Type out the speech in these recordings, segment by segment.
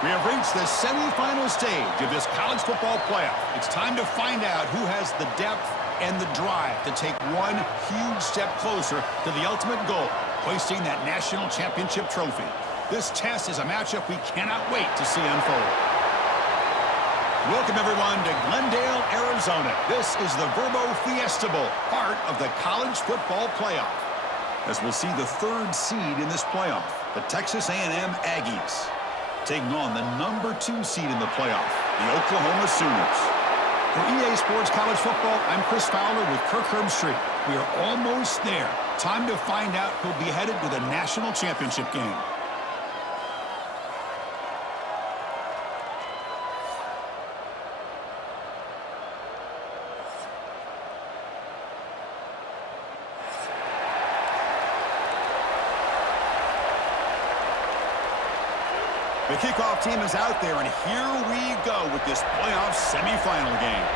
We have reached the semifinal stage of this college football playoff. It's time to find out who has the depth and the drive to take one huge step closer to the ultimate goal, hoisting that national championship trophy. This test is a matchup we cannot wait to see unfold. Welcome, everyone, to Glendale, Arizona. This is the Verbo Fiesta Bowl, part of the college football playoff. As we'll see the third seed in this playoff, the Texas A&M Aggies, taking on the number 2 seed in the playoff, the Oklahoma Sooners. For EA Sports College Football, I'm Chris Fowler with Kirk Herbstreit. We are almost there. Time to find out who'll be headed to the national championship game. The kickoff team is out there, and here we go with this playoff semifinal game.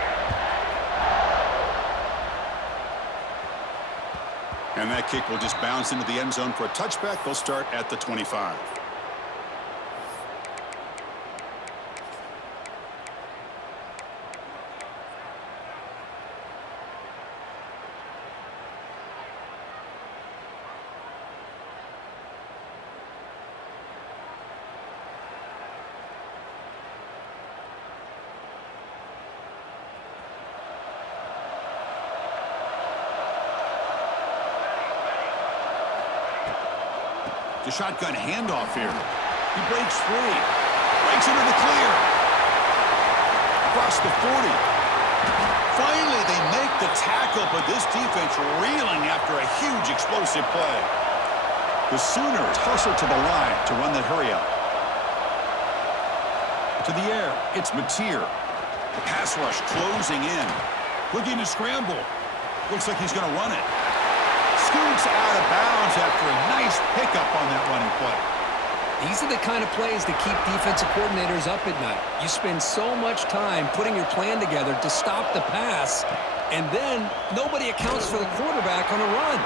And that kick will just bounce into the end zone for a touchback. They'll start at the 25. The shotgun handoff here. He breaks free. Breaks into the clear. Across the 40. Finally, they make the tackle, but this defense reeling after a huge explosive play. The Sooners hustle to the line to run the hurry-up. To the air, it's Mateer. The pass rush closing in. Looking to scramble. Looks like he's going to run it. Scoots out of bounds after a nice pickup on that running play. These are the kind of plays that keep defensive coordinators up at night. You spend so much time putting your plan together to stop the pass, and then nobody accounts for the quarterback on a run.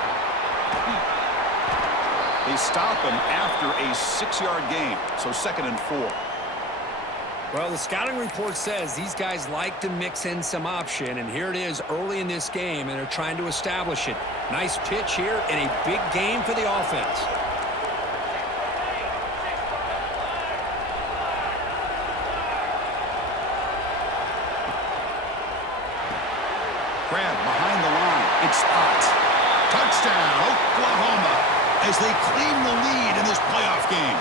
They stop him after a 6-yard gain, so 2nd and 4. Well, the scouting report says these guys like to mix in some option, and here it is early in this game, and they're trying to establish it. Nice pitch here and a big game for the offense. Grab behind the line. It's Ott. Touchdown, Oklahoma, as they claim the lead in this playoff game.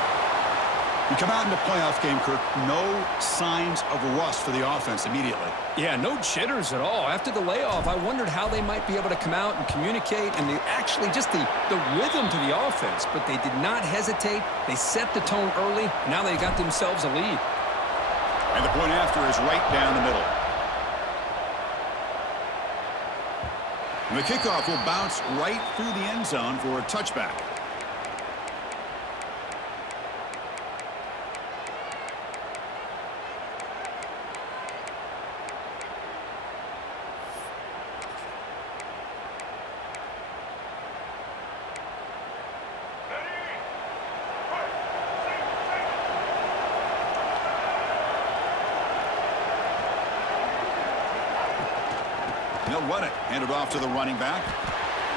We come out in the playoff game, Kirk, no signs of rust for the offense immediately. Yeah, no jitters at all. After the layoff, I wondered how they might be able to come out and communicate and actually just the rhythm to the offense. But they did not hesitate. They set the tone early. Now they got themselves a lead. And the point after is right down the middle. And the kickoff will bounce right through the end zone for a touchback. They'll run it. Hand it off to the running back.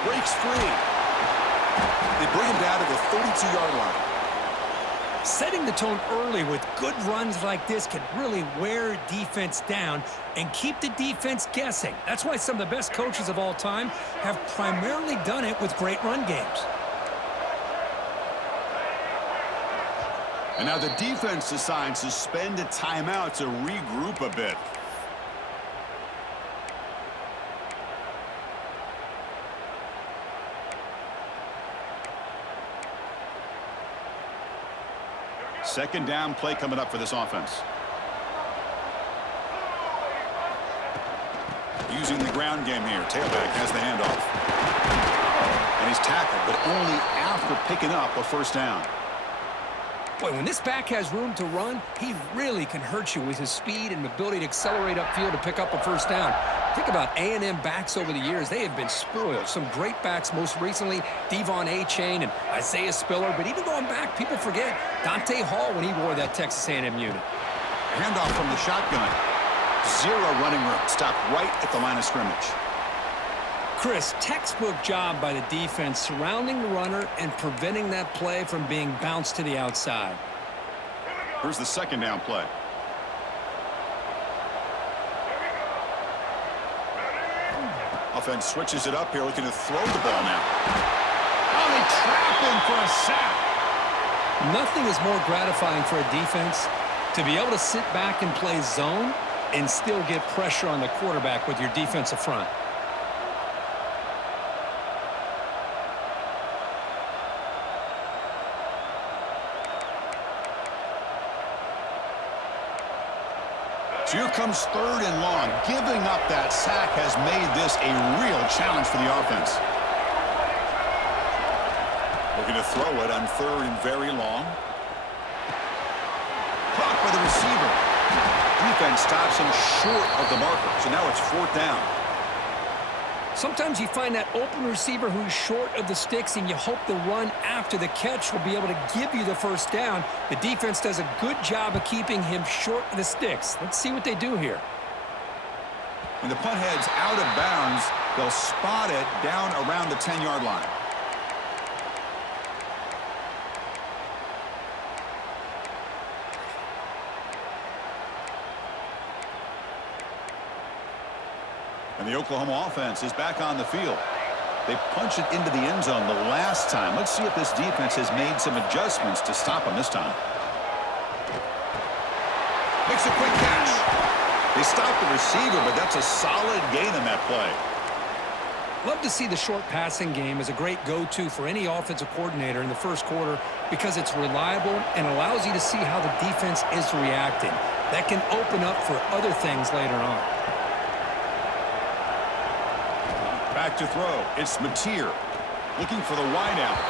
Breaks free. They bring him down to the 32-yard line. Setting the tone early with good runs like this can really wear defense down and keep the defense guessing. That's why some of the best coaches of all time have primarily done it with great run games. And now the defense decides to spend a timeout to regroup a bit. Second down play coming up for this offense. Using the ground game here. Tailback has the handoff. And he's tackled, but only after picking up a first down. Boy, when this back has room to run, he really can hurt you with his speed and ability to accelerate upfield to pick up a first down. Think about A&M backs over the years. They have been spoiled. Some great backs, most recently, Devon Achane and Isaiah Spiller. But even going back, people forget Dante Hall when he wore that Texas A&M unit. Handoff from the shotgun. Zero running room. Stopped right at the line of scrimmage. Chris, textbook job by the defense surrounding the runner and preventing that play from being bounced to the outside. Here's the second down play. Offense switches it up here, looking to throw the ball now. Oh, they trap him for a sack. Nothing is more gratifying for a defense to be able to sit back and play zone and still get pressure on the quarterback with your defensive front. So here comes third and long. Giving up that sack has made this a real challenge for the offense. Looking to throw it on third and very long. Caught by the receiver. Defense stops him short of the marker. So now it's fourth down. Sometimes you find that open receiver who's short of the sticks, and you hope the run after the catch will be able to give you the first down. The defense does a good job of keeping him short of the sticks. Let's see what they do here. When the punt heads out of bounds, they'll spot it down around the 10-yard line. And the Oklahoma offense is back on the field. They punch it into the end zone the last time. Let's see if this defense has made some adjustments to stop them this time. Makes a quick catch. They stop the receiver, but that's a solid gain on that play. Love to see the short passing game as a great go-to for any offensive coordinator in the first quarter because it's reliable and allows you to see how the defense is reacting. That can open up for other things later on. Back to throw. It's Mateer looking for the wideout.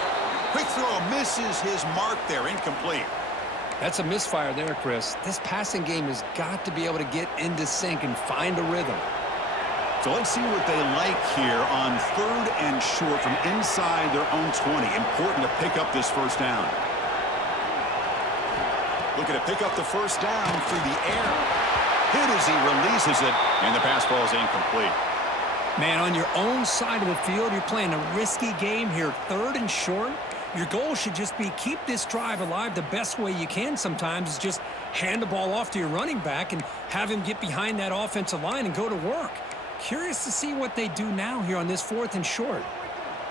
Quick throw misses his mark there. Incomplete. That's a misfire there, Chris. This passing game has got to be able to get into sync and find a rhythm. So let's see what they like here on third and short from inside their own 20. Important to pick up this first down. Looking to pick up the first down through the air. Hit as he releases it, and the pass ball is incomplete. Man, on your own side of the field, you're playing a risky game here, third and short. Your goal should just be keep this drive alive the best way you can sometimes is just hand the ball off to your running back and have him get behind that offensive line and go to work. Curious to see what they do now here on this fourth and short.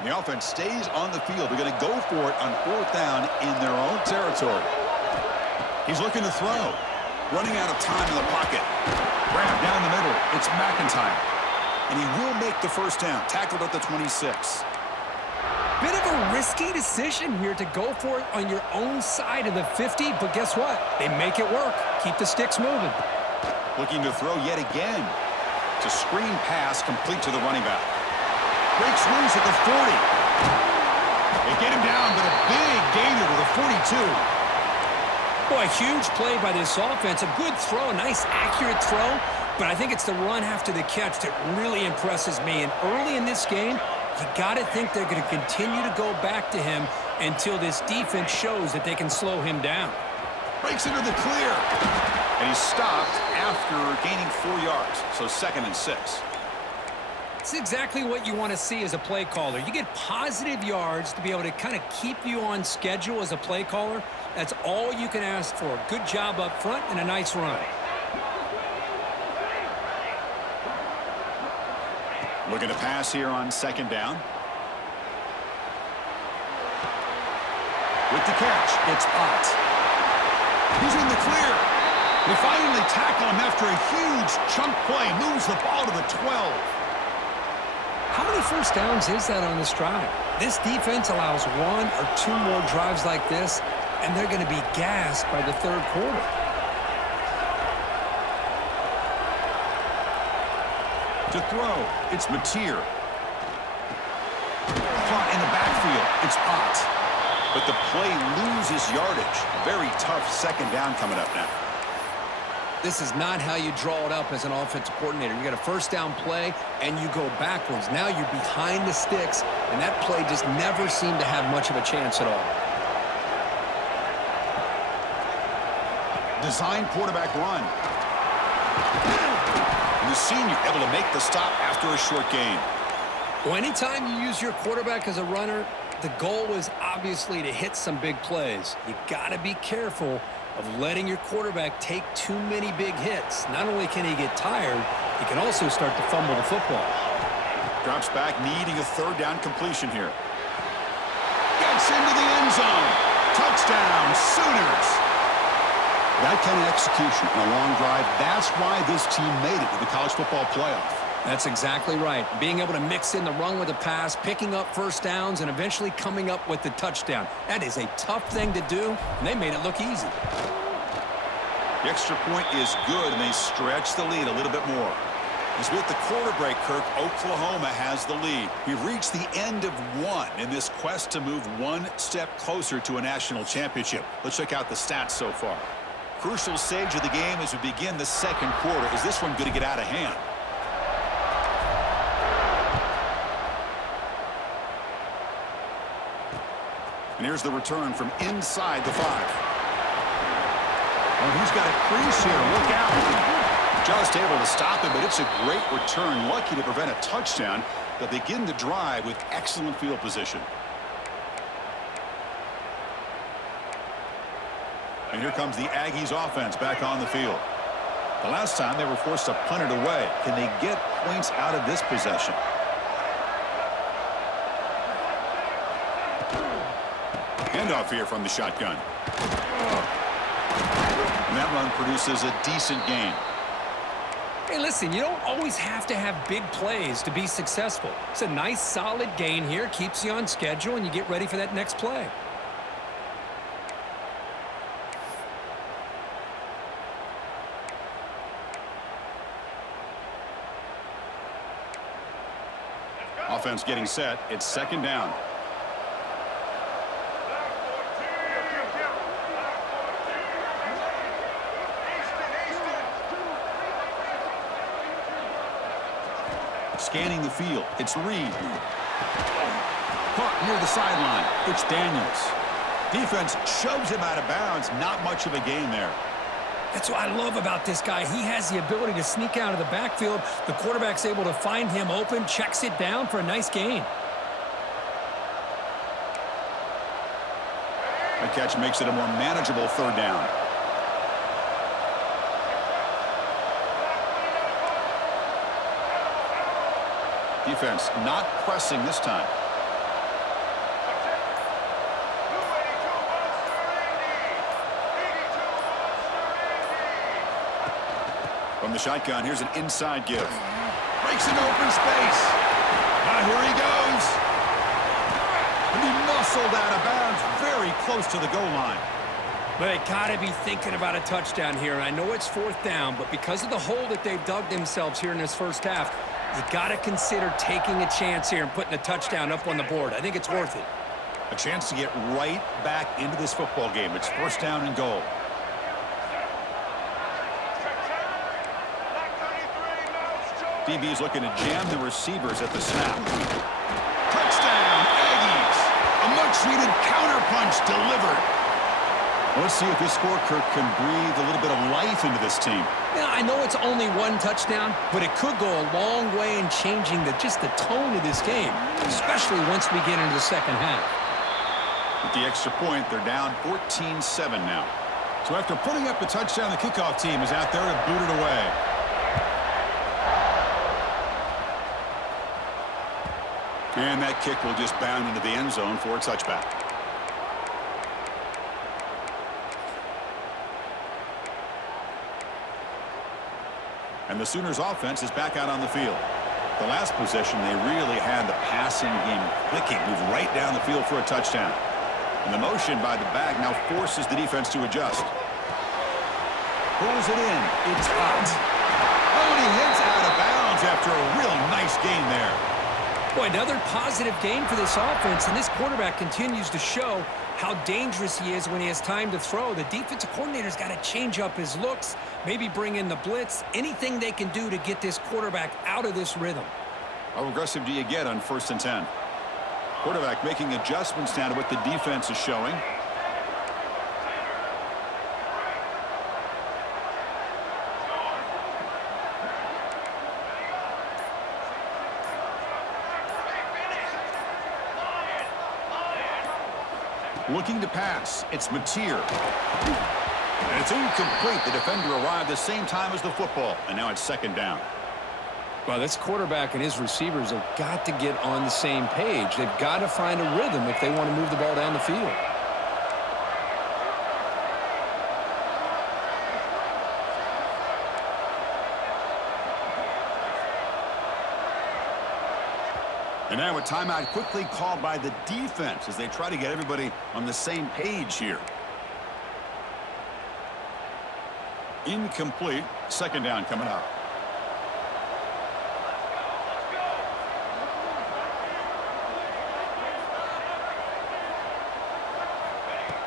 The offense stays on the field. They're going to go for it on fourth down in their own territory. He's looking to throw. Running out of time in the pocket. Grab down the middle. It's McIntyre. And he will make the first down. Tackled at the 26. Bit of a risky decision here to go for it on your own side of the 50, but guess what? They make it work. Keep the sticks moving. Looking to throw yet again. It's a screen pass complete to the running back. Breaks loose at the 40. They get him down, but a big gainer to the 42. Boy, huge play by this offense. A good throw, a nice accurate throw. But I think it's the run after the catch that really impresses me. And early in this game, you got to think they're going to continue to go back to him until this defense shows that they can slow him down. Breaks into the clear. And he's stopped after gaining 4 yards. So 2nd and 6. It's exactly what you want to see as a play caller. You get positive yards to be able to kind of keep you on schedule as a play caller. That's all you can ask for. Good job up front and a nice run. Looking to pass here on 2nd down. With the catch, it's Ott. He's in the clear. We finally tackle him after a huge chunk play. Moves the ball to the 12. How many first downs is that on this drive? This defense allows 1 or 2 more drives like this, and they're going to be gassed by the third quarter. To throw, it's Mateer. Caught in the backfield, it's Ott. But the play loses yardage. Very tough 2nd down coming up now. This is not how you draw it up as an offensive coordinator. You got a first down play, and you go backwards. Now you're behind the sticks, and that play just never seemed to have much of a chance at all. Design quarterback run. And the senior able to make the stop after a short gain. Well, anytime you use your quarterback as a runner, the goal is obviously to hit some big plays. You got to be careful of letting your quarterback take too many big hits. Not only can he get tired, he can also start to fumble the football. Drops back, needing a third down completion here. Gets into the end zone. Touchdown, Sooners. That kind of execution on a long drive, that's why this team made it to the college football playoff. That's exactly right. Being able to mix in the run with the pass, picking up first downs, and eventually coming up with the touchdown. That is a tough thing to do, and they made it look easy. The extra point is good, and they stretch the lead a little bit more. As with the quarter break, Kirk, Oklahoma has the lead. We've reached the end of one in this quest to move one step closer to a national championship. Let's check out the stats so far. Crucial stage of the game as we begin the second quarter. Is this one going to get out of hand? And here's the return from inside the 5. Oh, he's got a crease here. Look out. Just able to stop him, but it's a great return. Lucky to prevent a touchdown. They'll begin the drive with excellent field position. And here comes the Aggies offense back on the field. The last time they were forced to punt it away. Can they get points out of this possession? Handoff here from the shotgun. And that run produces a decent gain. Hey, listen, you don't always have to have big plays to be successful. It's a nice, solid gain here. Keeps you on schedule, and you get ready for that next play. Offense getting set. It's second down. Scanning the field. It's Reed. Caught near the sideline. It's Daniels. Defense shoves him out of bounds. Not much of a gain there. That's what I love about this guy. He has the ability to sneak out of the backfield. The quarterback's able to find him open, checks it down for a nice gain. The catch makes it a more manageable third down. Defense not pressing this time. From the shotgun, here's an inside give. Breaks into open space. Now here he goes. And he muscled out of bounds very close to the goal line. But they got to be thinking about a touchdown here. And I know it's fourth down, but because of the hole that they've dug themselves here in this first half, you got to consider taking a chance here and putting a touchdown up on the board. I think it's worth it. A chance to get right back into this football game. It's first down and goal. DB's looking to jam the receivers at the snap. Touchdown, Aggies! A much-needed counterpunch delivered. Let's see if this score, Kirk, can breathe a little bit of life into this team. Yeah, I know it's only one touchdown, but it could go a long way in changing just the tone of this game, especially once we get into the second half. With the extra point, they're down 14-7 now. So after putting up the touchdown, the kickoff team is out there to boot it away. And that kick will just bound into the end zone for a touchback. And the Sooners offense is back out on the field. The last possession, they really had the passing game clicking, move right down the field for a touchdown. And the motion by the back now forces the defense to adjust. Pulls it in. It's hot. Oh, and he hits out of bounds after a really nice gain there. Boy, another positive game for this offense, and this quarterback continues to show how dangerous he is when he has time to throw. The defensive coordinator's got to change up his looks, maybe bring in the blitz, anything they can do to get this quarterback out of this rhythm. How aggressive do you get on 1st and 10? Quarterback making adjustments now to what the defense is showing. Looking to pass. It's Mateer. And it's incomplete. The defender arrived the same time as the football. And now it's 2nd down. Well, this quarterback and his receivers have got to get on the same page. They've got to find a rhythm if they want to move the ball down the field. And now a timeout quickly called by the defense as they try to get everybody on the same page here. Incomplete. 2nd down coming up.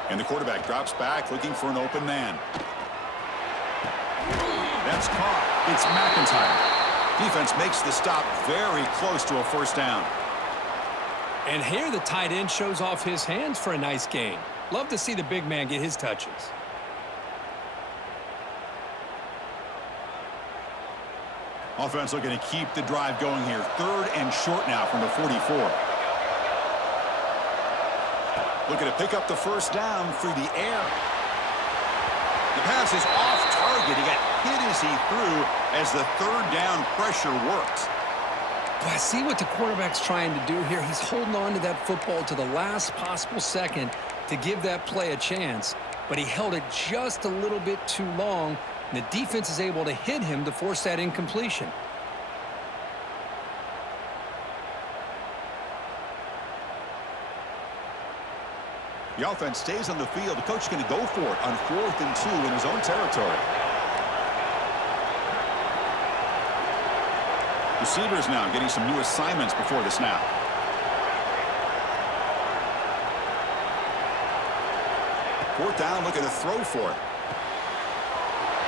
And the quarterback drops back looking for an open man. That's caught. It's McIntyre. Defense makes the stop very close to a 1st down. And here the tight end shows off his hands for a nice gain. Love to see the big man get his touches. Offense looking to keep the drive going here. 3rd and short now from the 44. Looking to pick up the 1st down through the air. The pass is off target. He got hit as he threw as the 3rd down pressure worked. But I see what the quarterback's trying to do here. He's holding on to that football to the last possible second to give that play a chance. But he held it just a little bit too long. And the defense is able to hit him to force that incompletion. The offense stays on the field. The coach is going to go for it on 4th and 2 in his own territory. Receivers now getting some new assignments before the snap. Fourth down, looking to throw for it.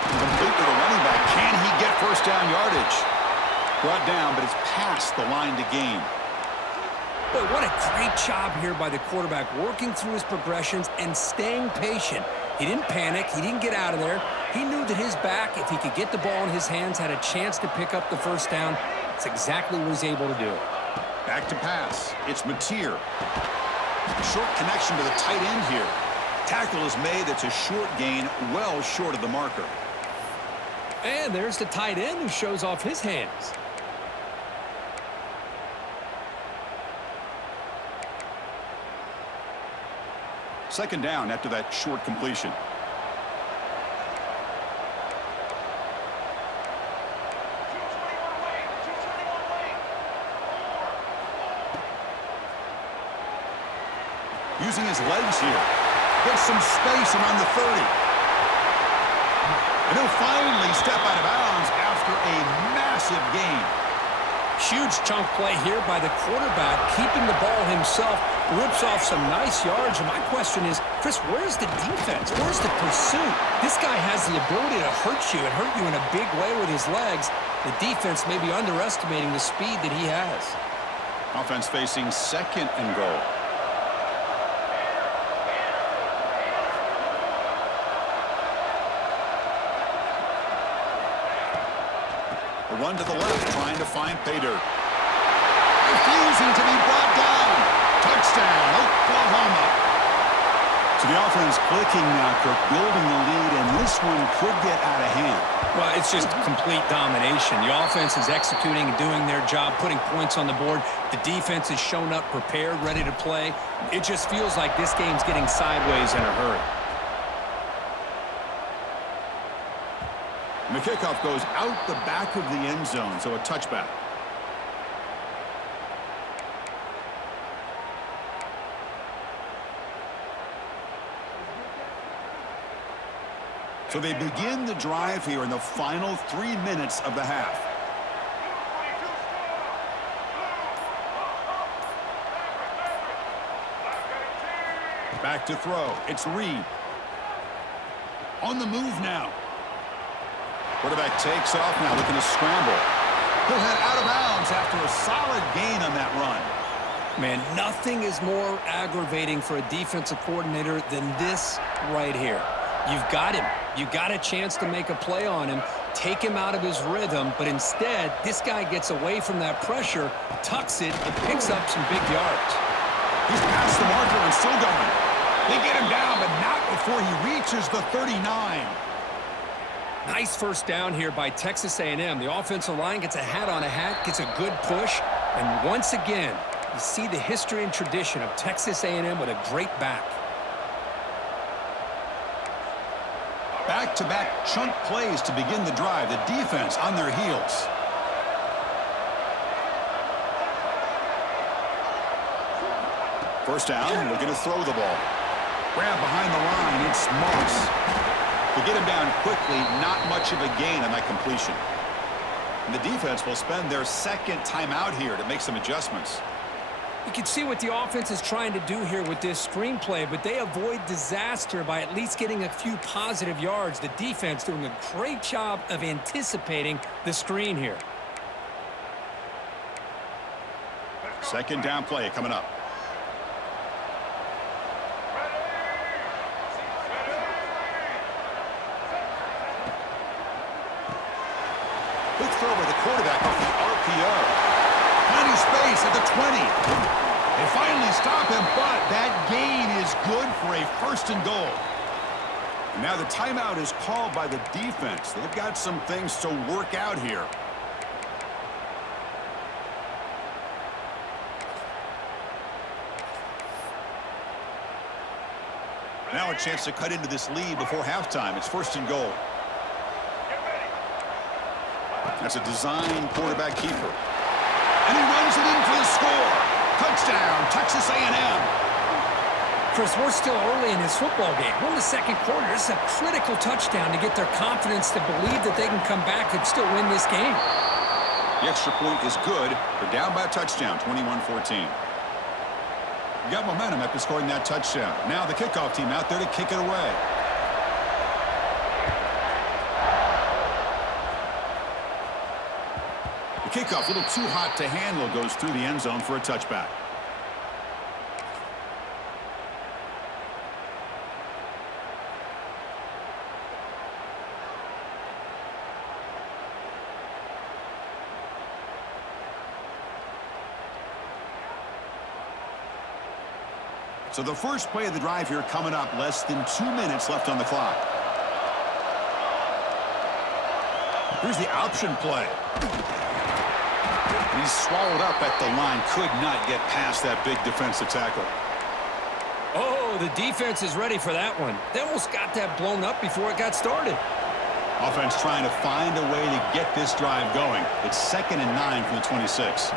Complete to the running back. Can he get 1st down yardage? Brought down, but it's past the line to gain. Boy, what a great job here by the quarterback, working through his progressions and staying patient. He didn't panic. He didn't get out of there. He knew that his back, if he could get the ball in his hands, had a chance to pick up the 1st down. That's exactly what he's able to do. Back to pass. It's Mateer. Short connection to the tight end here. Tackle is made. That's a short gain, well short of the marker. And there's the tight end who shows off his hands. Second down after that short completion. Using his legs here. Gets some space around the 30. And he'll finally step out of bounds after a massive gain. Huge chunk play here by the quarterback, keeping the ball himself, rips off some nice yards. And my question is, Chris, where's the defense? Where's the pursuit? This guy has the ability to hurt you and hurt you in a big way with his legs. The defense may be underestimating the speed that he has. Offense facing 2nd and goal. The run to the left, trying to find pay dirt. Refusing to be brought down. Touchdown, Oklahoma. So the offense clicking now, Kirk, building the lead, and this one could get out of hand. Well, it's just complete domination. The offense is executing and doing their job, putting points on the board. The defense has shown up, prepared, ready to play. It just feels like this game's getting sideways in a hurry. And the kickoff goes out the back of the end zone, so a touchback. So they begin the drive here in the final 3 minutes of the half. Back to throw. It's Reed. On the move now. Quarterback takes off now, looking to scramble. He'll head out of bounds after a solid gain on that run. Man, nothing is more aggravating for a defensive coordinator than this right here. You've got him. You got a chance to make a play on him, take him out of his rhythm, but instead, this guy gets away from that pressure, tucks it, and picks up some big yards. He's past the marker and still going. They get him down, but not before he reaches the 39. Nice first down here by Texas A&M. The offensive line gets a hat on a hat, gets a good push, and once again, you see the history and tradition of Texas A&M with a great back. Back-to-back chunk plays to begin the drive. The defense on their heels. First down, looking to throw the ball. Grab behind the line, it's Moss. To get him down quickly, not much of a gain on that completion. And the defense will spend their second timeout here to make some adjustments. You can see what the offense is trying to do here with this screenplay, but they avoid disaster by at least getting a few positive yards. The defense doing a great job of anticipating the screen here. Second down play coming up. Quick throw by the quarterback off the RPO. Plenty space at the 20. They finally stop him, but that gain is good for a first and goal. And now the timeout is called by the defense. They've got some things to work out here. Now a chance to cut into this lead before halftime. It's first and goal. That's a design quarterback keeper. And he runs it in for the score. Touchdown, Texas A&M. Chris, we're still early in this football game. We're in the second quarter. This is a critical touchdown to get their confidence to believe that they can come back and still win this game. The extra point is good. They're down by a touchdown, 21-14. Got momentum after scoring that touchdown. Now the kickoff team out there to kick it away. The kickoff, a little too hot to handle, goes through the end zone for a touchback. So the first play of the drive here coming up, less than 2 minutes left on the clock. Here's the option play. He's swallowed up at the line, could not get past that big defensive tackle. Oh, the defense is ready for that one. They almost got that blown up before it got started. Offense trying to find a way to get this drive going. It's 2nd and 9 from the 26.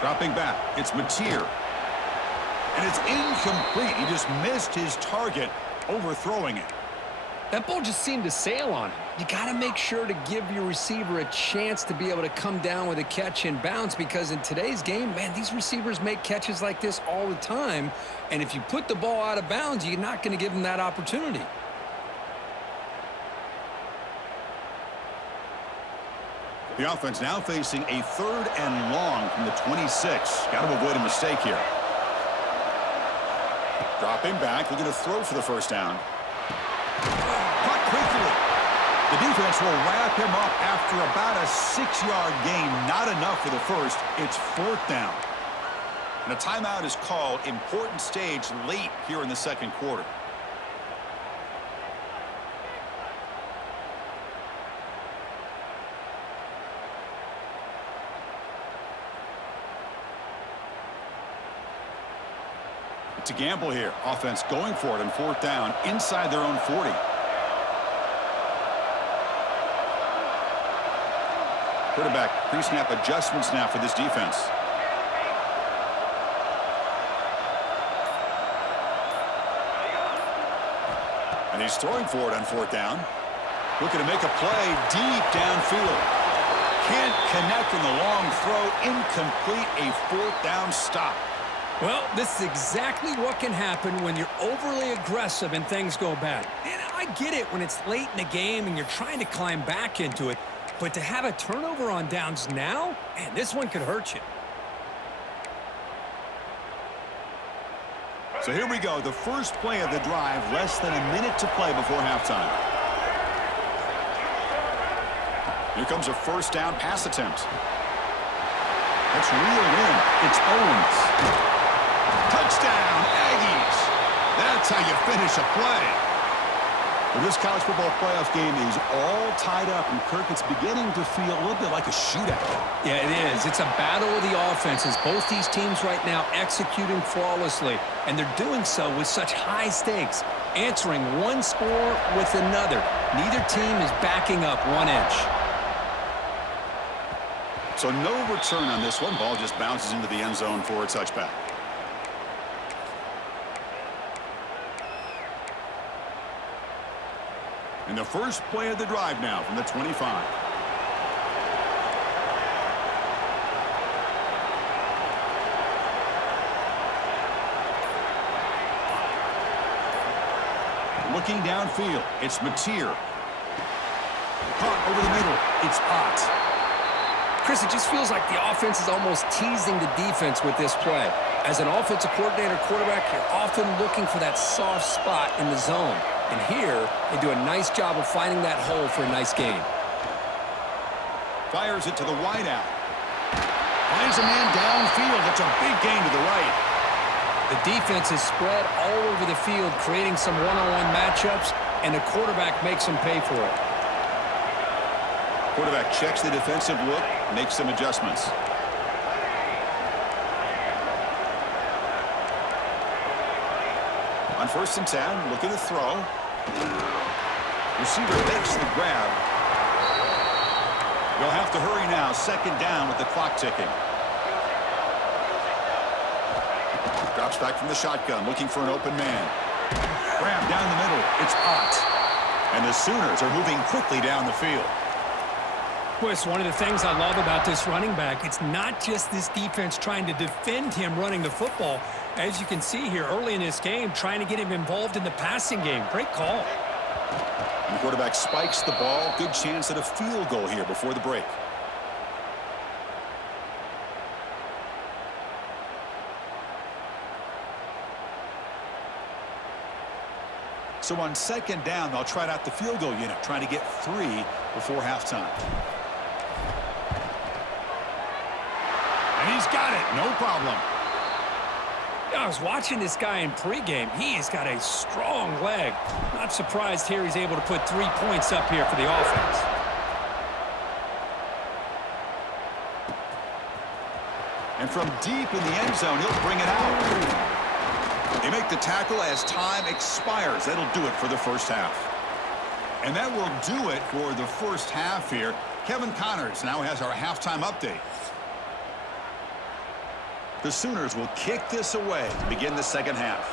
Dropping back, it's Mateer. And it's incomplete. He just missed his target, overthrowing it. That ball just seemed to sail on him. You got to make sure to give your receiver a chance to be able to come down with a catch and bounce, because in today's game, man, these receivers make catches like this all the time. And if you put the ball out of bounds, you're not going to give them that opportunity. The offense now facing a 3rd and long from the 26. Got to avoid a mistake here. Dropping back, looking to throw for the first down. Caught quickly. The defense will wrap him up after about a 6-yard gain. Not enough for the first. It's 4th down. And a timeout is called. Important stage late here in the second quarter. To gamble here. Offense going for it on 4th down inside their own 40. Quarterback pre-snap adjustments now for this defense. And he's throwing for it on 4th down. Looking to make a play deep downfield. Can't connect in the long throw. Incomplete, a fourth down stop. Well, this is exactly what can happen when you're overly aggressive and things go bad. And I get it when it's late in the game and you're trying to climb back into it. But to have a turnover on downs now, man, this one could hurt you. So here we go, the first play of the drive, less than a minute to play before halftime. Here comes a first down pass attempt. That's reeled in. It's Owens. Touchdown, Aggies. That's how you finish a play. Well, this college football playoff game is all tied up, and Kirk, it's beginning to feel a little bit like a shootout. Yeah, it is. It's a battle of the offenses. Both these teams right now executing flawlessly, and they're doing so with such high stakes, answering one score with another. Neither team is backing up 1 inch. So no return on this one. Ball just bounces into the end zone for a touchback. And the first play of the drive now from the 25. Looking downfield, it's Mateer. Caught over the middle, it's Ott. Chris, it just feels like the offense is almost teasing the defense with this play. As an offensive coordinator quarterback, you're often looking for that soft spot in the zone. And here, they do a nice job of finding that hole for a nice gain. Fires it to the wideout. Finds a man downfield. That's a big gain to the right. The defense is spread all over the field, creating some one-on-one matchups, and the quarterback makes them pay for it. Quarterback checks the defensive look, makes some adjustments. On 1st and 10, looking to throw. Receiver makes the grab. They'll have to hurry now. 2nd down with the clock ticking. Drops back from the shotgun, looking for an open man. Grab down the middle. It's Ott. And the Sooners are moving quickly down the field. Well, it's one of the things I love about this running back. It's not just this defense trying to defend him running the football. As you can see here early in this game, trying to get him involved in the passing game. Great call. And the quarterback spikes the ball. Good chance at a field goal here before the break. So on 2nd down, they'll try out the field goal unit, trying to get 3 before halftime. And he's got it, no problem. I was watching this guy in pregame. He's got a strong leg. Not surprised here he's able to put 3 points up here for the offense. And from deep in the end zone, he'll bring it out. They make the tackle as time expires. That'll do it for the first half. And that will do it for the first half here. Kevin Connors now has our halftime update. The Sooners will kick this away to begin the second half.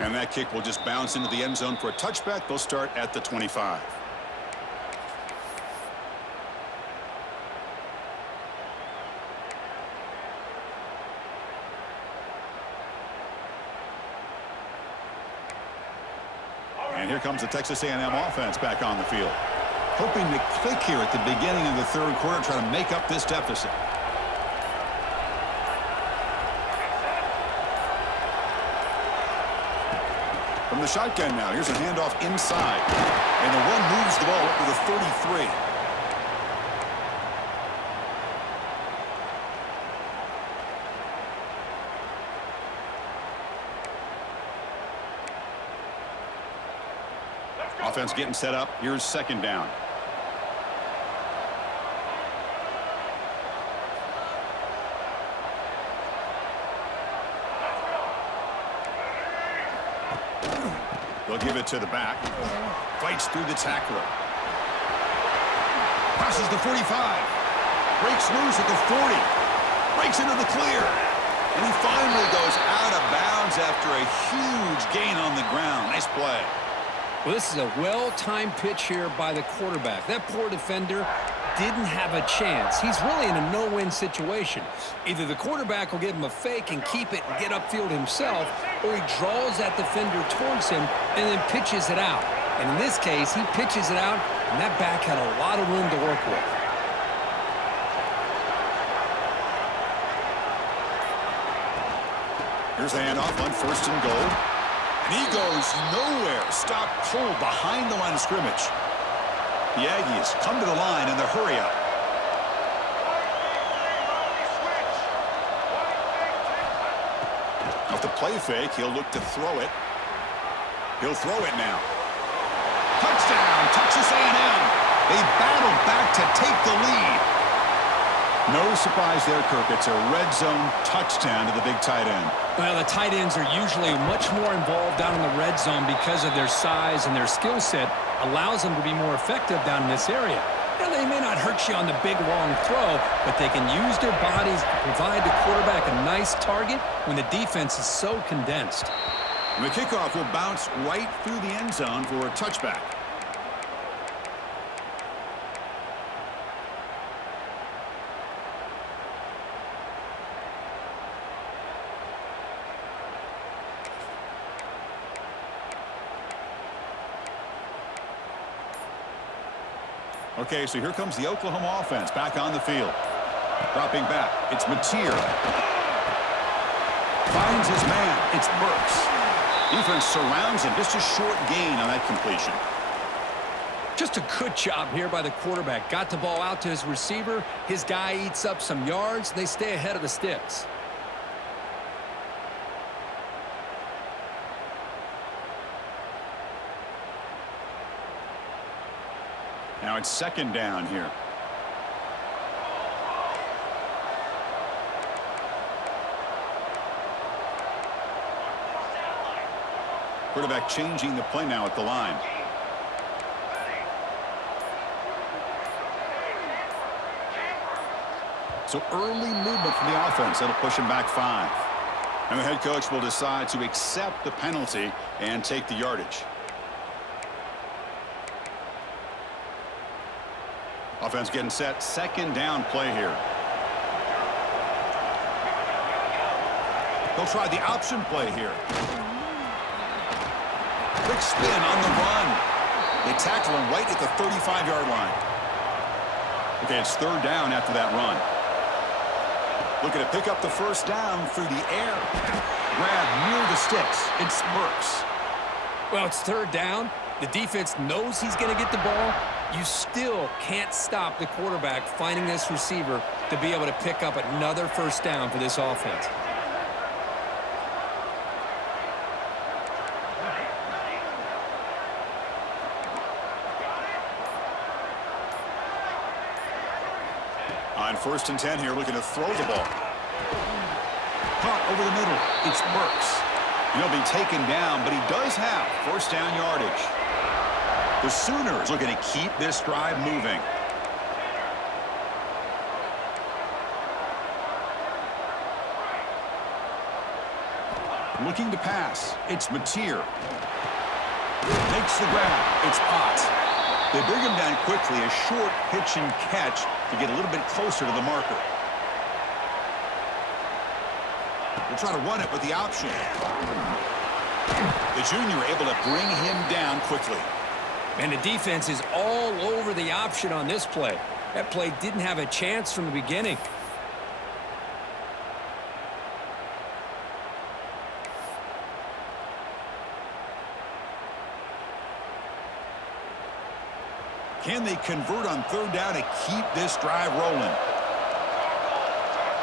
And that kick will just bounce into the end zone for a touchback. They'll start at the 25. And here comes the Texas A&M offense back on the field. Hoping to click here at the beginning of the 3rd quarter, try to make up this deficit. From the shotgun now, here's a handoff inside. And the one moves the ball up to the 33. Offense getting set up. Here's 2nd down. They'll give it to the back. Fights through the tackler. Passes the 45. Breaks loose at the 40. Breaks into the clear. And he finally goes out of bounds after a huge gain on the ground. Nice play. Well, this is a well-timed pitch here by the quarterback. That poor defender didn't have a chance. He's really in a no-win situation. Either the quarterback will give him a fake and keep it and get upfield himself, or he draws that defender towards him and then pitches it out. And in this case, he pitches it out, and that back had a lot of room to work with. Here's the handoff on 1st and goal. And he goes nowhere. Stop cold behind the line of scrimmage. The Aggies come to the line in the hurry up. Off the play fake, he'll look to throw it. He'll throw it now. Touchdown, Texas A&M. They battle back to take the lead. No surprise there, Kirk. It's a red zone touchdown to the big tight end. Well, the tight ends are usually much more involved down in the red zone because of their size and their skill set allows them to be more effective down in this area. Now, they may not hurt you on the big, long throw, but they can use their bodies to provide the quarterback a nice target when the defense is so condensed. And the kickoff will bounce right through the end zone for a touchback. Okay, so here comes the Oklahoma offense back on the field. Dropping back, it's Mateer. Finds his man, it's Burks. Defense surrounds him, just a short gain on that completion. Just a good job here by the quarterback. Got the ball out to his receiver. His guy eats up some yards. They stay ahead of the sticks. Now it's 2nd down here. Quarterback changing the play now at the line. So early movement from the offense. That'll push him back 5. And the head coach will decide to accept the penalty and take the yardage. Offense getting set. 2nd down play here. They'll try the option play here. Quick spin on the run. They tackle him right at the 35-yard line. Okay, it's 3rd down after that run. Looking to pick up the 1st down through the air. Grab near the sticks. It's Burks. Well, it's 3rd down. The defense knows he's going to get the ball. You still can't stop the quarterback finding this receiver to be able to pick up another 1st down for this offense. On 1st and 10 here, looking to throw the ball. Caught over the middle. It's Burks. He'll be taken down, but he does have 1st down yardage. The Sooners looking to keep this drive moving. Looking to pass. It's Mateer. Makes the grab. It's Ott. They bring him down quickly. A short pitch and catch to get a little bit closer to the marker. We'll try to run it with the option. The junior able to bring him down quickly. And the defense is all over the option on this play. That play didn't have a chance from the beginning. Can they convert on 3rd down to keep this drive rolling?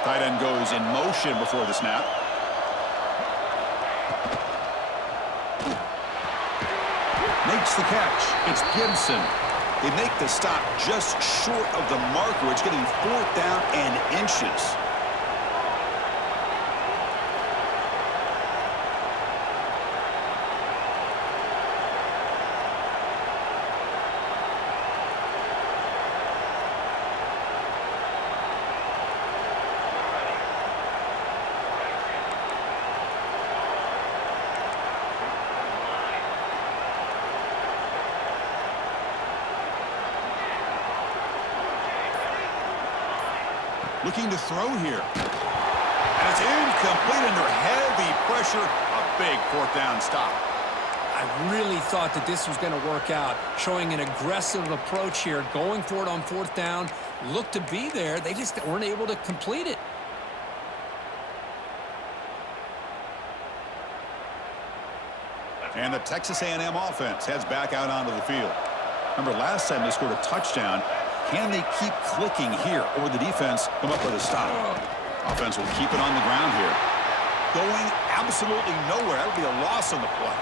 Tight end goes in motion before the snap. Makes the catch. It's Gibson. They make the stop just short of the marker. It's getting 4th down and inches. Looking to throw here. And it's incomplete under heavy pressure. A big fourth down stop. I really thought that this was going to work out, showing an aggressive approach here, going for it on fourth down. Looked to be there. They just weren't able to complete it. And the Texas A&M offense heads back out onto the field. Remember, last time they scored a touchdown. Can they keep clicking here, or the defense come up with a stop? Offense will keep it on the ground here. Going absolutely nowhere. That would be a loss on the play.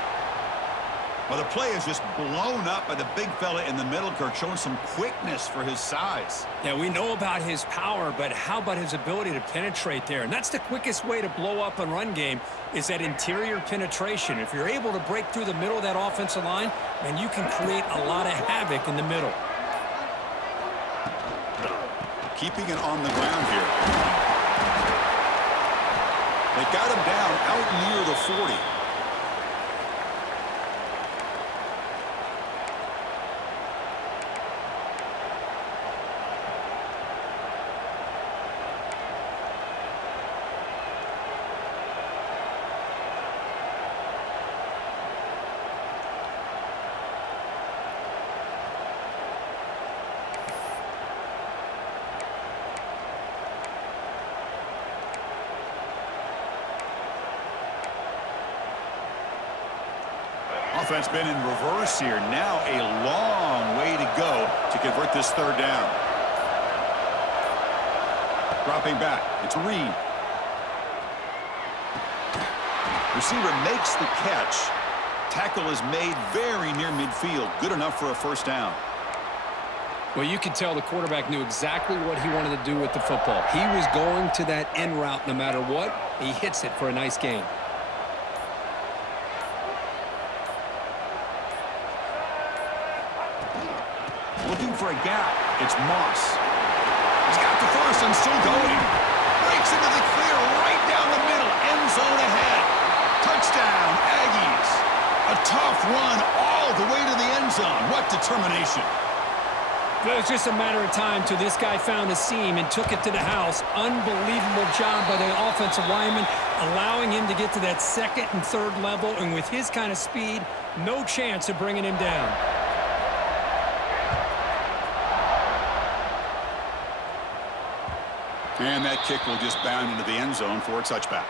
Well, the play is just blown up by the big fella in the middle, Kirk, showing some quickness for his size. Yeah, we know about his power, but how about his ability to penetrate there? And that's the quickest way to blow up a run game, is that interior penetration. If you're able to break through the middle of that offensive line, then you can create a lot of havoc in the middle. Keeping it on the ground here. They got him down out near the 40. Offense been in reverse here. Now a long way to go to convert this third down. Dropping back. It's Reed. Receiver makes the catch. Tackle is made very near midfield. Good enough for a first down. Well, you could tell the quarterback knew exactly what he wanted to do with the football. He was going to that end route no matter what. He hits it for a nice gain. Looking for a gap. It's Moss. He's got the first and still going. Breaks into the clear right down the middle. End zone ahead. Touchdown, Aggies. A tough run all the way to the end zone. What determination. It was just a matter of time till this guy found a seam and took it to the house. Unbelievable job by the offensive lineman, allowing him to get to that second and third level. And with his kind of speed, no chance of bringing him down. And that kick will just bound into the end zone for a touchback.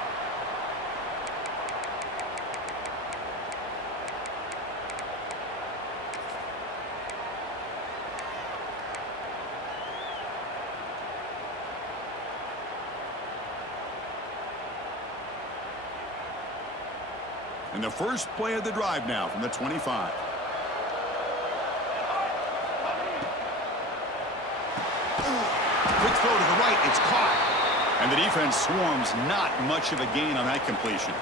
And the first play of the drive now from the 25. Quick throw to the right. It's caught. And the defense swarms. Not much of a gain on that completion.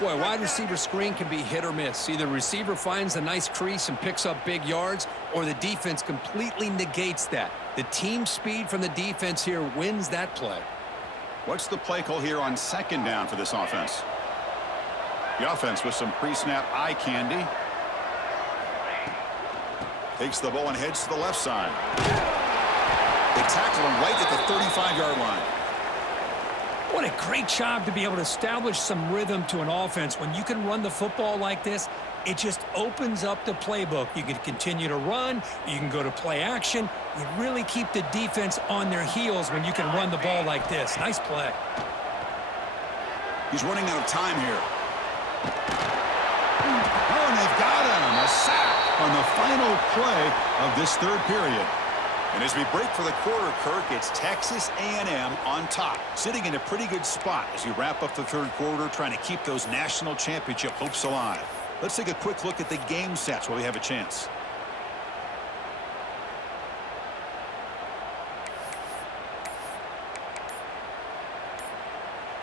Boy, wide receiver screen can be hit or miss. Either receiver finds a nice crease and picks up big yards, or the defense completely negates that. The team speed from the defense here wins that play. What's the play call here on second down for this offense? The offense with some pre-snap eye candy. Takes the ball and heads to the left side. They tackle him right at the 35-yard line. What a great job to be able to establish some rhythm to an offense. When you can run the football like this, it just opens up the playbook. You can continue to run. You can go to play action. You really keep the defense on their heels when you can run the ball like this. Nice play. He's running out of time here. Oh, and they've got him. A sack on the final play of this third period. And as we break for the quarter, Kirk, it's Texas A&M on top, sitting in a pretty good spot as you wrap up the third quarter, trying to keep those national championship hopes alive. Let's take a quick look at the game stats while we have a chance.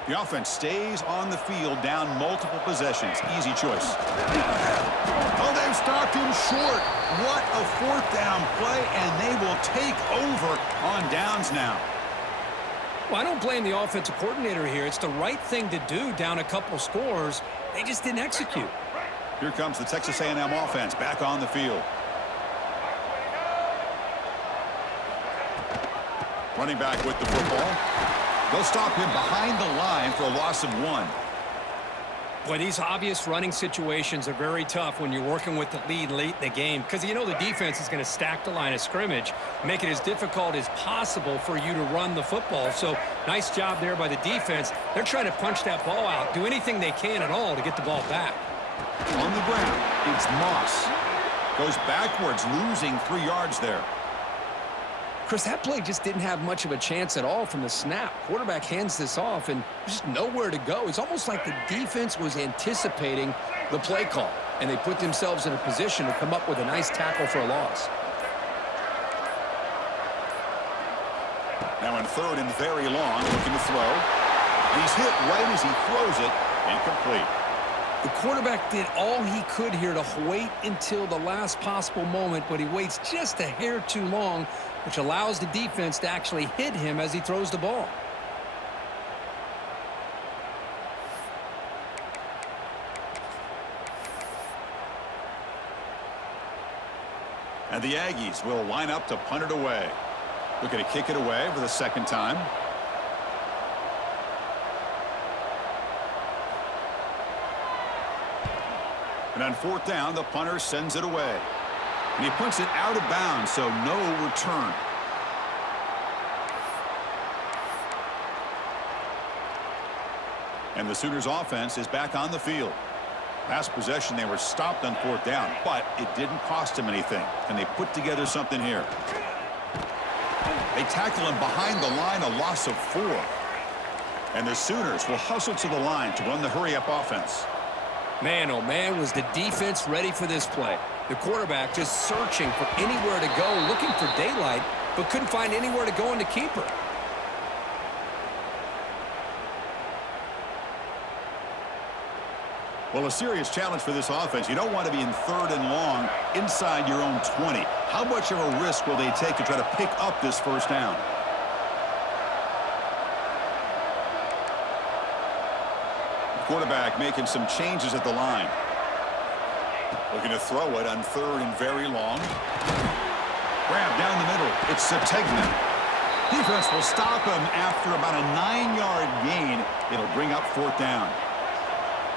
The offense stays on the field, down multiple possessions. Easy choice. Oh, they've stopped him short. What a fourth down play, and they will take over on downs now. Well, I don't blame the offensive coordinator here. It's the right thing to do down a couple scores. They just didn't execute. Here comes the Texas A&M offense back on the field. Running back with the football. They'll stop him behind the line for a loss of 1. Boy, these obvious running situations are very tough when you're working with the lead late in the game because you know the defense is going to stack the line of scrimmage, make it as difficult as possible for you to run the football. So nice job there by the defense. They're trying to punch that ball out, do anything they can at all to get the ball back. On the ground, it's Moss. Goes backwards, losing 3 yards there. Chris, that play just didn't have much of a chance at all from the snap. Quarterback hands this off, and there's just nowhere to go. It's almost like the defense was anticipating the play call, and they put themselves in a position to come up with a nice tackle for a loss. Now in 3rd and very long, looking to throw. He's hit right as he throws it, incomplete. The quarterback did all he could here to wait until the last possible moment, but he waits just a hair too long, which allows the defense to actually hit him as he throws the ball. And the Aggies will line up to punt it away. Looking to kick it away for the 2nd time. And on 4th down, the punter sends it away. And he punts it out of bounds, so no return. And the Sooners offense is back on the field. Last possession, they were stopped on 4th down, but it didn't cost them anything. And they put together something here. They tackle him behind the line, a loss of 4. And the Sooners will hustle to the line to run the hurry-up offense. Man, oh man, was the defense ready for this play. The quarterback just searching for anywhere to go, looking for daylight, but couldn't find anywhere to go in the keeper. Well, a serious challenge for this offense. You don't want to be in 3rd and long inside your own 20. How much of a risk will they take to try to pick up this 1st down? Quarterback making some changes at the line. Looking to throw it on 3rd and very long. Grab down the middle. It's Sategna. Defense will stop him after about a 9-yard gain. It'll bring up 4th down.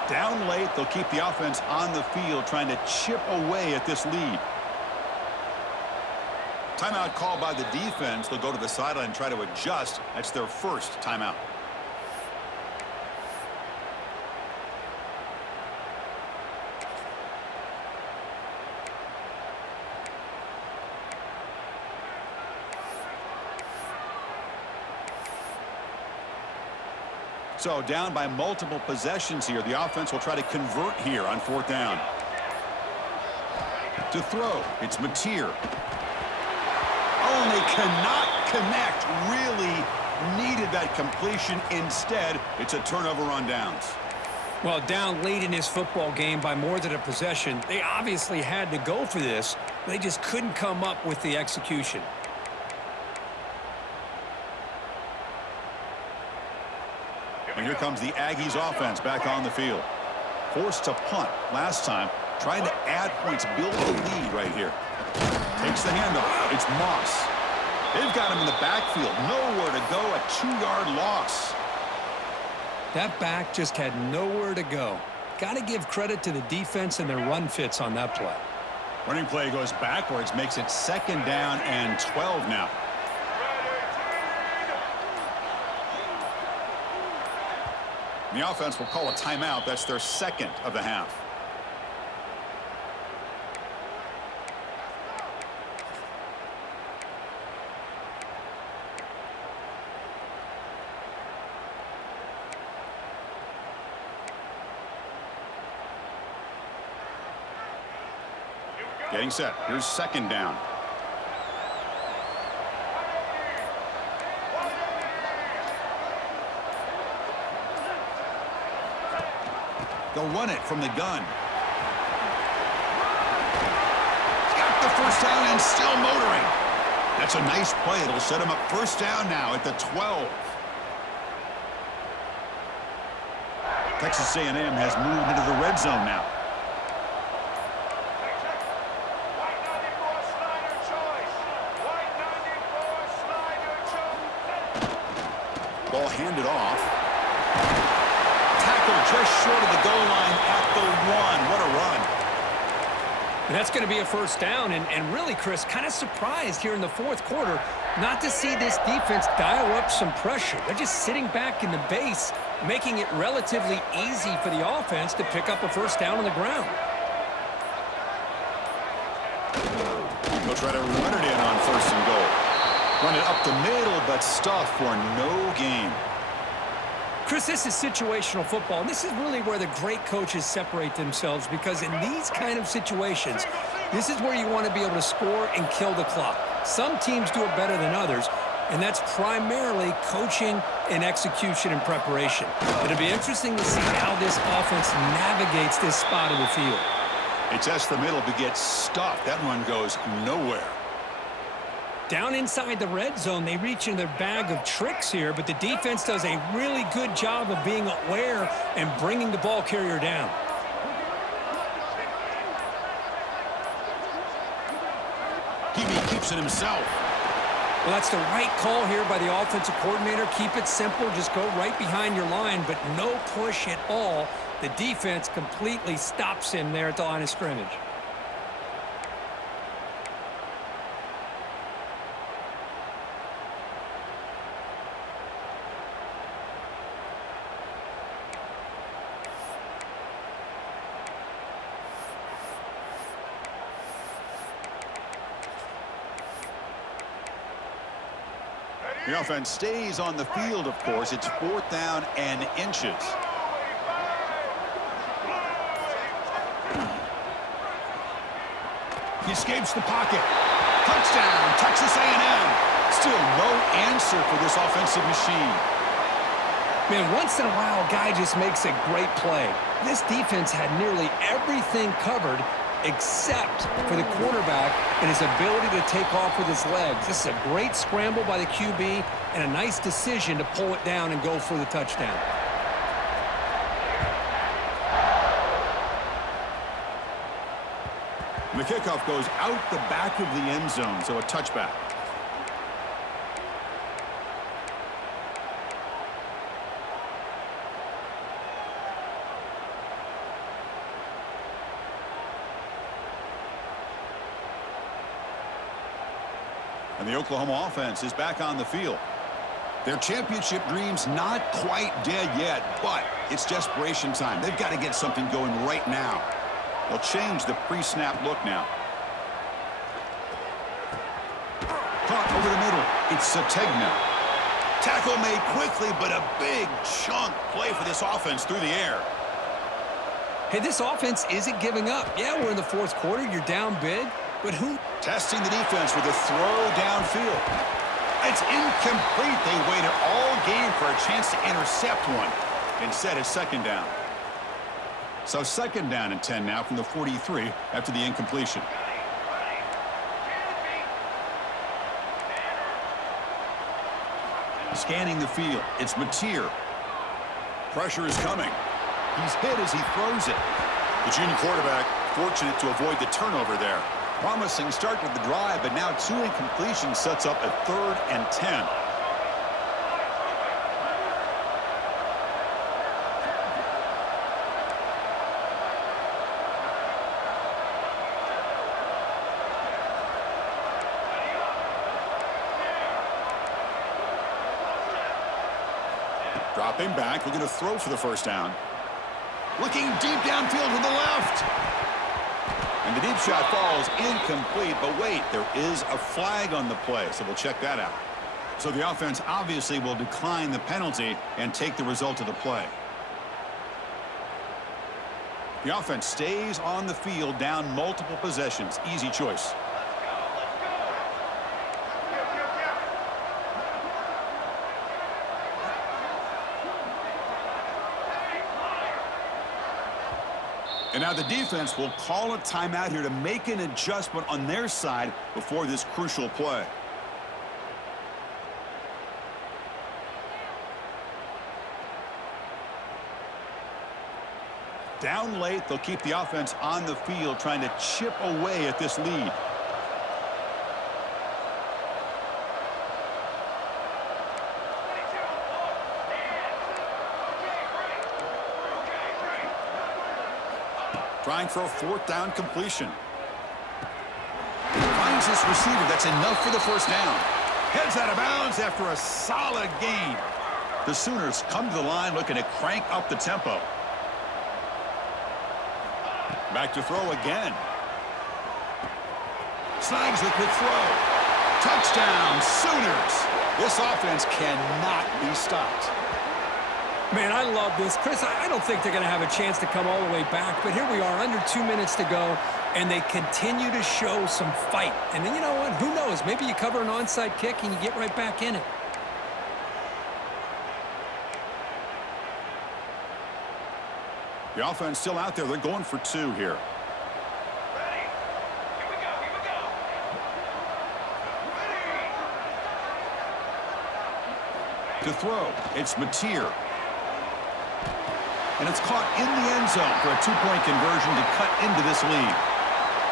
Down late, they'll keep the offense on the field trying to chip away at this lead. Timeout called by the defense. They'll go to the sideline and try to adjust. That's their 1st timeout. So down by multiple possessions here. The offense will try to convert here on 4th down. To throw, it's Mateer. Oh, and they cannot connect. Really needed that completion. Instead, it's a turnover on downs. Well, down late in this football game by more than a possession, they obviously had to go for this. They just couldn't come up with the execution. And here comes the Aggies offense back on the field. Forced to punt last time, trying to add points, build a lead right here. Takes the handoff. It's Moss. They've got him in the backfield. Nowhere to go, a 2-yard loss. That back just had nowhere to go. Got to give credit to the defense and their run fits on that play. Running play goes backwards, makes it 2nd down and 12 now. The offense will call a timeout. That's their 2nd of the half. Getting set. Here's 2nd down. They'll run it from the gun. Got the 1st down and still motoring. That's a nice play. It'll set him up 1st down now at the 12. Texas A&M has moved into the red zone now. hand it off. Tackle just short of the goal line at the 1. What a run. And that's going to be a first down. And really, Chris, kind of surprised here in the fourth quarter not to see this defense dial up some pressure. They're just sitting back in the base, making it relatively easy for the offense to pick up a first down on the ground. They'll try to run it in on first and goal. Run it up the middle, but stuffed for no gain. Chris, this is situational football, and this is really where the great coaches separate themselves, because in these kind of situations, this is where you want to be able to score and kill the clock. Some teams do it better than others, and that's primarily coaching and execution and preparation. It'll be interesting to see how this offense navigates this spot of the field. They test the middle but get stuffed. That one goes nowhere. Down inside the red zone, they reach in their bag of tricks here, but the defense does a really good job of being aware and bringing the ball carrier down. He keeps it himself. Well, that's the right call here by the offensive coordinator. Keep it simple. Just go right behind your line, but no push at all. The defense completely stops him there at the line of scrimmage. The offense stays on the field, of course. It's 4th down and inches. He escapes the pocket. Touchdown, Texas A&M. Still no answer for this offensive machine. Man, once in a while, a guy just makes a great play. This defense had nearly everything covered except for the quarterback and his ability to take off with his legs. This is a great scramble by the QB and a nice decision to pull it down and go for the touchdown. And the kickoff goes out the back of the end zone, so a touchback. And the Oklahoma offense is back on the field. Their championship dreams not quite dead yet, but it's desperation time. They've got to get something going right now. They'll change the pre-snap look now. Caught over the middle. It's Sategna. Tackle made quickly, but a big chunk play for this offense through the air. Hey, this offense isn't giving up. Yeah, we're in the fourth quarter. You're down big. But who? Testing the defense with a throw downfield. It's incomplete. They waited all game for a chance to intercept one. Instead, it's 2nd down. So 2nd down and 10 now from the 43 after the incompletion. Scanning the field. It's Mateer. Pressure is coming. He's hit as he throws it. The junior quarterback fortunate to avoid the turnover there. Promising start to the drive, but now 2 incompletions sets up a 3rd and 10. Dropping back, looking to throw for the first down. Looking deep downfield to the left. And the deep shot falls incomplete, but wait, there is a flag on the play, so we'll check that out. So the offense obviously will decline the penalty and take the result of the play. The offense stays on the field down multiple possessions. Easy choice. And now the defense will call a timeout here to make an adjustment on their side before this crucial play. Down late, they'll keep the offense on the field trying to chip away at this lead. Trying for a fourth down completion. Finds his receiver. That's enough for the first down. Heads out of bounds after a solid gain. The Sooners come to the line looking to crank up the tempo. Back to throw again. Snags the quick throw. Touchdown, Sooners. This offense cannot be stopped. Man, I love this. Chris, I don't think they're going to have a chance to come all the way back, but here we are, under 2 minutes to go, and they continue to show some fight. And then, you know what? Who knows? Maybe you cover an onside kick and you get right back in it. The offense still out there. They're going for two here. To throw, it's Mateer. And it's caught in the end zone for a two-point conversion to cut into this lead.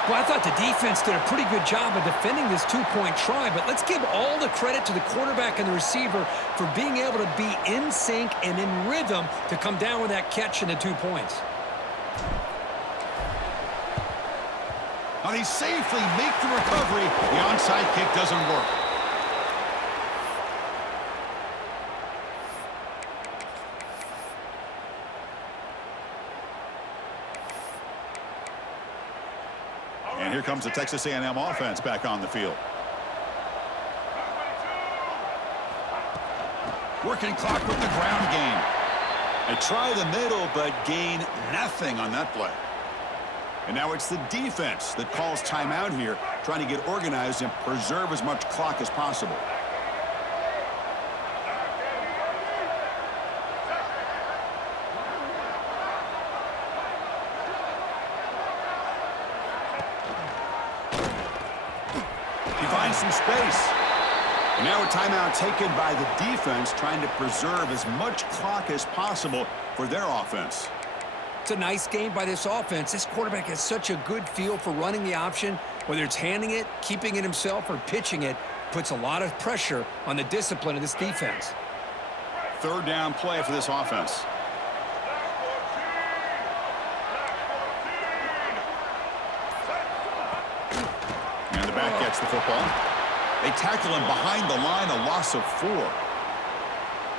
Well, I thought the defense did a pretty good job of defending this two-point try, but let's give all the credit to the quarterback and the receiver for being able to be in sync and in rhythm to come down with that catch and the 2 points. Now they safely make the recovery. The onside kick doesn't work. And here comes the Texas A&M offense back on the field. Working clock with the ground game. They try the middle, but gain nothing on that play. And now it's the defense that calls timeout here, trying to get organized and preserve as much clock as possible. He finds some space. And now a timeout taken by the defense, trying to preserve as much clock as possible for their offense. It's a nice game by this offense. This quarterback has such a good feel for running the option. Whether it's handing it, keeping it himself, or pitching it, puts a lot of pressure on the discipline of this defense. Third down play for this offense. And the back gets the football. They tackle him behind the line, a loss of 4.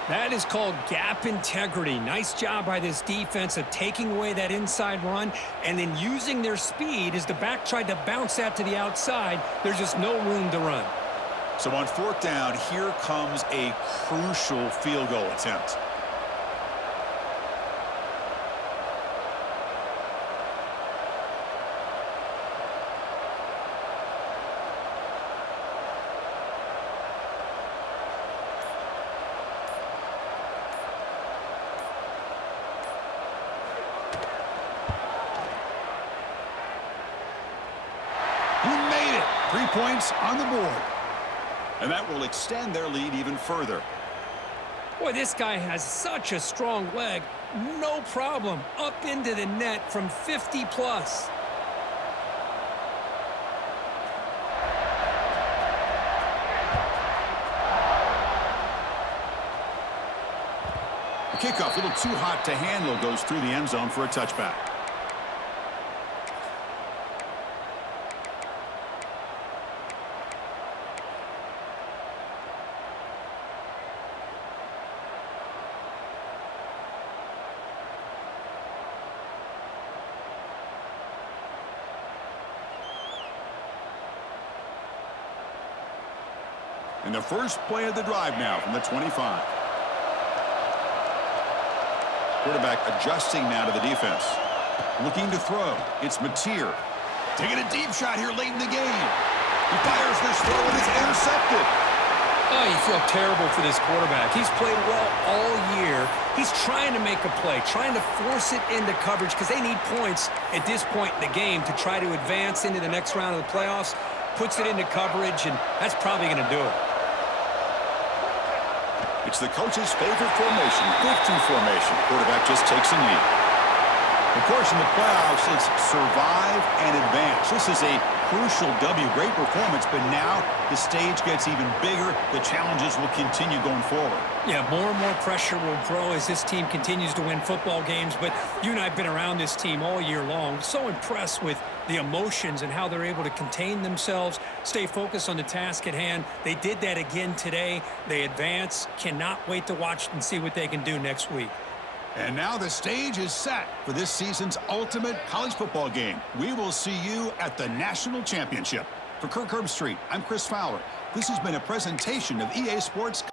That is called gap integrity. Nice job by this defense of taking away that inside run and then using their speed as the back tried to bounce that to the outside. There's just no room to run. So on fourth down, here comes a crucial field goal attempt. He made it. 3 points on the board. And that will extend their lead even further. Boy, this guy has such a strong leg. No problem. Up into the net from 50 plus. The kickoff, a little too hot to handle, goes through the end zone for a touchback. And the first play of the drive now from the 25. Quarterback adjusting now to the defense. Looking to throw. It's Mateer. Taking a deep shot here late in the game. He fires this throw and it's intercepted. Oh, you feel terrible for this quarterback. He's played well all year. He's trying to make a play, trying to force it into coverage because they need points at this point in the game to try to advance into the next round of the playoffs. Puts it into coverage, and that's probably going to do it. It's the coach's favorite formation, 5-2 formation. Quarterback just takes a knee. Of course, in the playoffs, it's survive and advance. This is a crucial W. Great performance, but now the stage gets even bigger. The challenges will continue going forward. Yeah, more and more pressure will grow as this team continues to win football games, but you and I have been around this team all year long. So impressed with the emotions and how they're able to contain themselves, stay focused on the task at hand. They did that again today. They advance. Cannot wait to watch and see what they can do next week. And now the stage is set for this season's ultimate college football game. We will see you at the National Championship. For Kirk Herbstreit, I'm Chris Fowler. This has been a presentation of EA Sports.